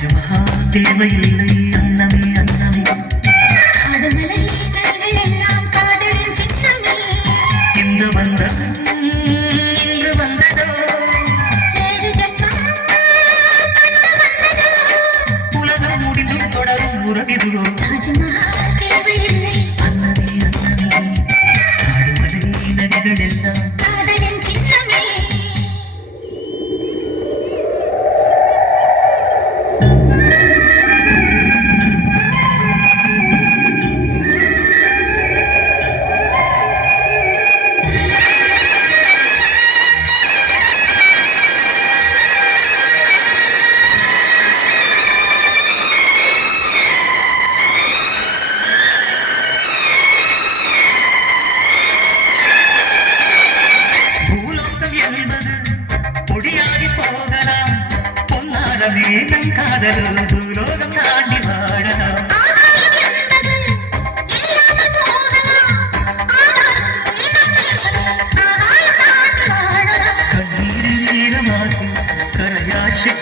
தாஜ்மஹால் தேவையில்லை அன்னமே அன்னமே காடுமலை நதிகள் எல்லாம் காதலின் சின்னமே இந்த பந்தம் இன்று வந்ததோ ஏழு ஜன்மம் கண்டு வந்ததோ உலகம் முடிந்தும் தொடரும் உறவிதுவோ தாஜ்மஹால் தேவையில்லை அன்னமே அன்னமே காடுமலை நதிகள் எல்லாம் காதலின் சின்னமே பொடியாடி போகலாம் பொன்னாரமே நம் காதல் பூலோகம் தாண்டி வாழலாம் கண்ணீரில் ஈரமாகி கரையாட்சி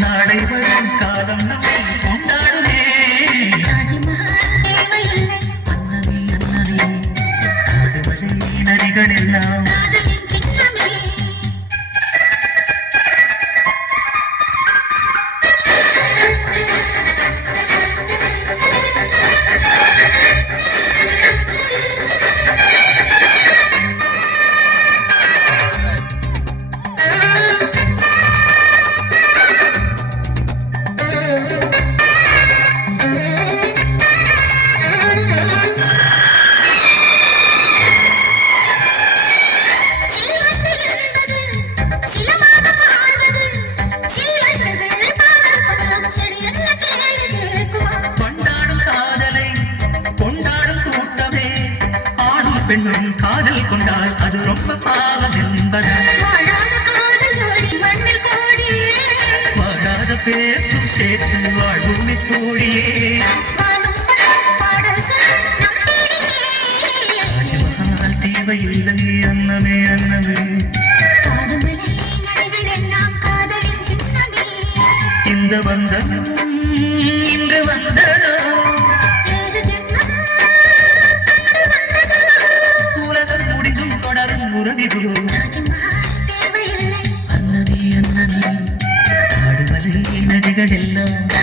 நாளை வரும் காலம் நம்மை கொண்டாடுமே அன்னமே அன்னமே காடுமலை நதிகள் எல்லாம் பெண்ணும் காதல் கொண்டால் அது ரொம்ப பாவம் என்பது வாழாத பேருக்கும் சேர்த்து வாழ்வுமை தோழியே தாஜ்மஹால் தேவையில்லை அன்னமே அன்னமே இந்த பந்தம் இன்று வந்ததோ உறவிதுவோ அன்னமே அன்னமே காடுமலை நதிகள் எல்லாம்